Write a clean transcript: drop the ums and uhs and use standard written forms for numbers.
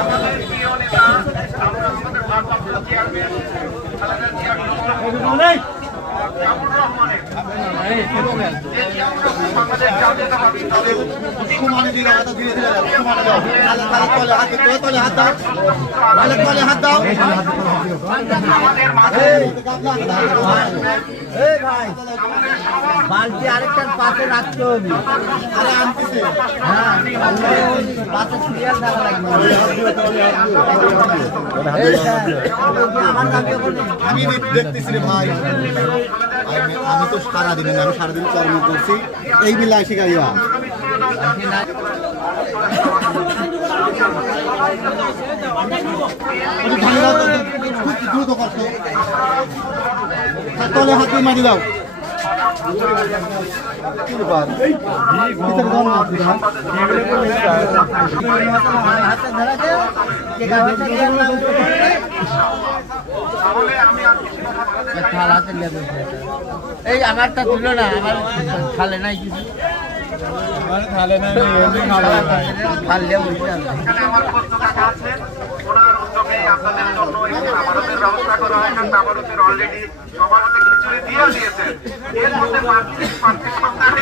আমাদের প্রিয় নেতা আমাদের ভারপ্রাপ্ত চেয়ারম্যান জিয়াউর রহমানের বাংলাদেশ জাতীয়তাবাদী দলের আমাদের মাঝে বালতি আরেকটার পাশে রাখতে হবে। হ্যাঁ, পাশে সিরিয়াল দেখা লাগবে। আমি দেখতেছি রে ভাই, আমি তো সারাদিন কর্ম করছি এই বিলাই শিখাইয়া দ্রুত করতো তলে হাত দিয়ে মারি দাও। এই আমারটা দিল না, আমার খালে নাই কিছু খালে আমার পক্ষ কাকা আছেন, ওনার উদ্যোগে আপনাদের জন্য একটু আমাদের ব্যবস্থা করা হয়েছে। তামারুতের অলরেডি সবার হাতে খিচুড়ি দিয়ে দিয়েছেন। এর মধ্যে পার্থিব সন্তান